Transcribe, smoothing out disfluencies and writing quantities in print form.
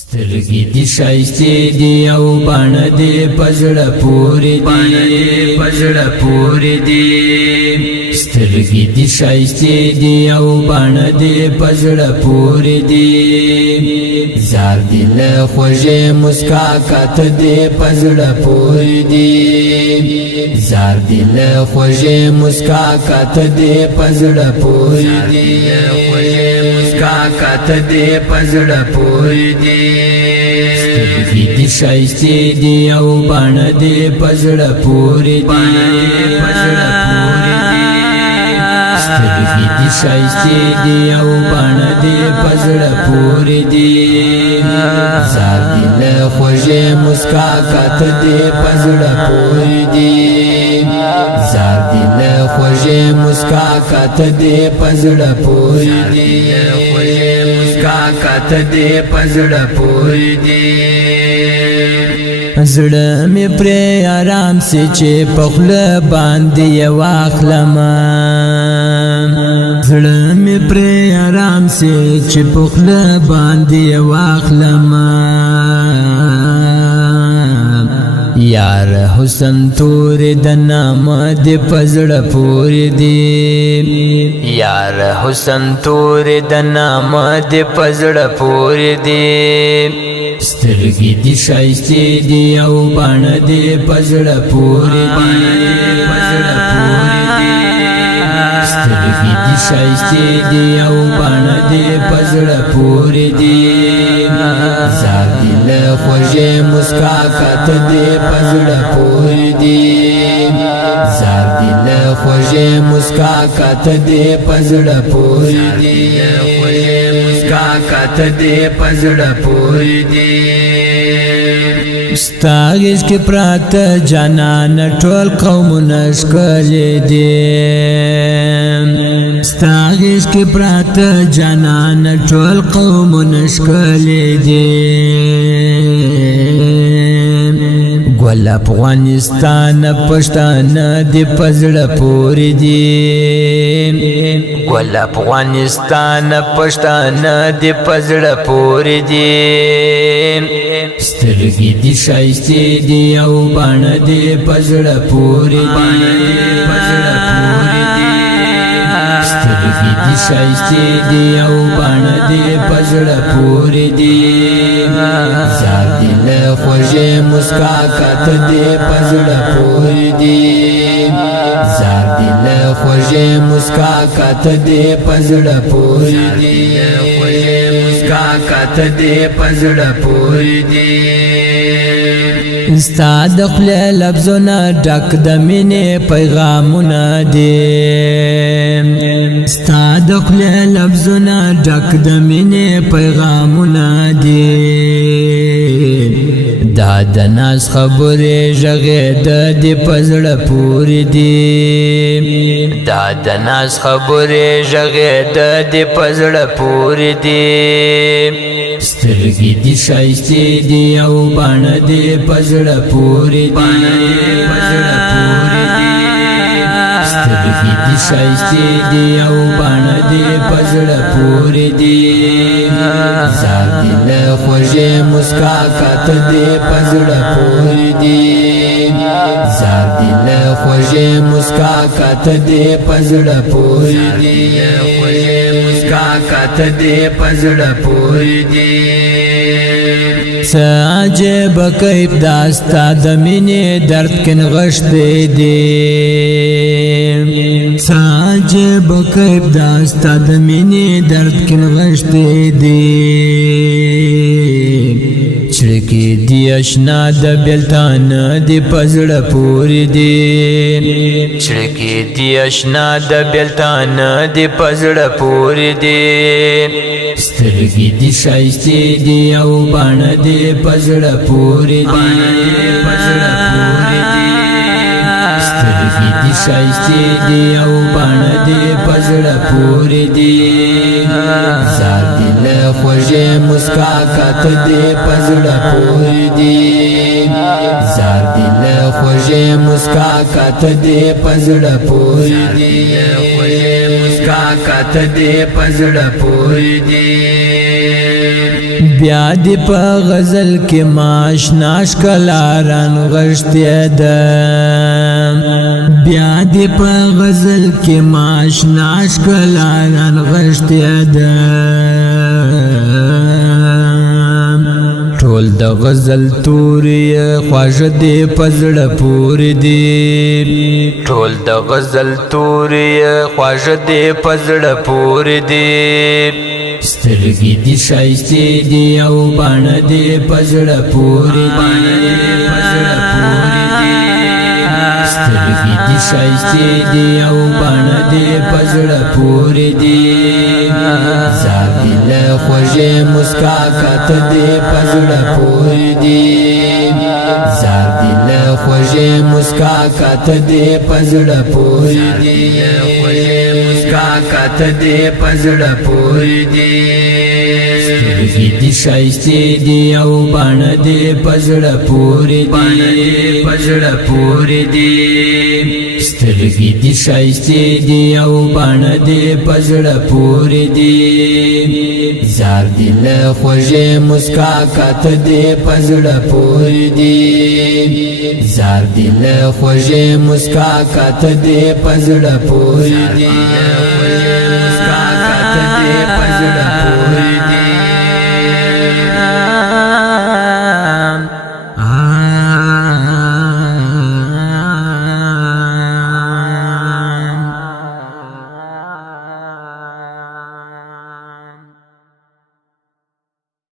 سترګې دې ښایستې دي او باڼه دې په زړه پورې دي سترګې دې ښایستې دي او باڼه دې په زړه پورې دي زار دې له خوږې مسکا کاته دې په زړه پورې دي زار دې له خوږې مسکا کاته دې په زړه پورې دي کاته دې په زړه پورې دي سترګې دې ښایستې دي او باڼه دې په زړه پورې دي سترګې دې ښایستې دي او باڼه دې په زړه پورې دي زار دې له خوږې مسکا کاته دې په زړه پورې دي زار دې له خوږې مسکا کاته دې په زړه پورې دي کاته دې په زړه پورې دي زړه مې پرې آرام سي چې په خوله باندې یې واخلمه زړه مې پرې آرام سي چې په خوله باندې یې واخلمه یار حسن تور د نامه دې په زړه پورې دي یار حسن تور د نامه دې په زړه پورې دي سترګې دې ښایستې دي او باڼه دې په زړه پورې دي سترګې دې ښایستې دي او باڼه دې په زړه پورې دي زار دې له خوږې مسکا کاته دې په زړه پورې دي زار دې له خوږې مسکا کاته دې په زړه پورې دي مسکا کاته دې په زړه پورې دي ستا عشق کې پراته جانان ټول قومونه ښکلي دي ستا عشق کې پراته جانان ټول قومونه ښکلي دي ګل افغانستان پښتانه دې په زړه پورې دي ګل افغانستان پښتانه دې په زړه پورې دي سترګې دې ښایستې دي او باڼه دې په زړه پورې دي سترګې دې ښایستې دي او باڼه دې په زړه پورې دي زار دې له خوږې مسکا کاته دې په زړه پورې دي زار دې له خوږې مسکا کاته دې په زړه پورې دي مسکا کاته دې په زړه پورې دي ستا د خولې لفظونه ډک د مینې پیغامونه دي ستا د خولې لفظونه ډک د مینې پیغامونه دي دا د ناز خبرې ږغېده دې په زړه پورې دي دا د ناز خبرې ږغېده دې په زړه پورې دي سترګې دې ښایستې دي او باڼه دې په زړه پورې دي سترګې دې ښایستې دي او باڼه دې په زړه پورې دي زار دې له خوږې مسکا کاته دې په زړه پورې دي زار دې له خوږې مسکا کاته دې په زړه پورې دي مسکا کاته دې په زړه پورې دي څه عجیب کیف دا ستا د مینې درد کې نغښتی دی څه عجیب کیف دا ستا د مینې درد کې نغښتی دی چړکې دي اشنا د بېلتان دې په زړه پورې دي چړکې دي اشنا د بېلتان دې په زړه پورې دي سترګې دې ښایستې دي او باڼه دې په زړه پورې دي سترګې دې ښایستې دي او باڼه دې په زړه پورې دي زار دې له خوږې مسکا کاته دې په زړه پورې دي زار دې له خوږې مسکا کاته دې په زړه پورې دي مسکا کت دے پزړه پوری دی بیا دی په غزل کې ماش ناش کلاران غشتیا ده بیا دی په غزل کې ماش ناش کلاران غشتیا ده ټول د غزل توري خواږه دی پزړه پوری دی ټول د غزل توري خواږه دی پزړه پوری دی سترګې دي ښایستې دي او باڼه دي پزړه پوری دی سترګې دي ښایستې دي او باڼه دي پزړه پوری دی زابل خوږې مسکا کت دي پزړه پوری دی زابل خوږې مسکا کت دي پزړه پوری دی مسکا کت دي پزړه پوری دی سترګې دي ښایستې دي او باڼه دي پزړه پوری دی پزړه پوری دی سترګې دي ښایستې دي او باڼه دي پزړه پوری دی زار دل خوږې مسکا کت دي پزړه پوری دی زار دل خوږې مسکا کت دي پزړه پوری دی مسکا کت دي پزړه پوری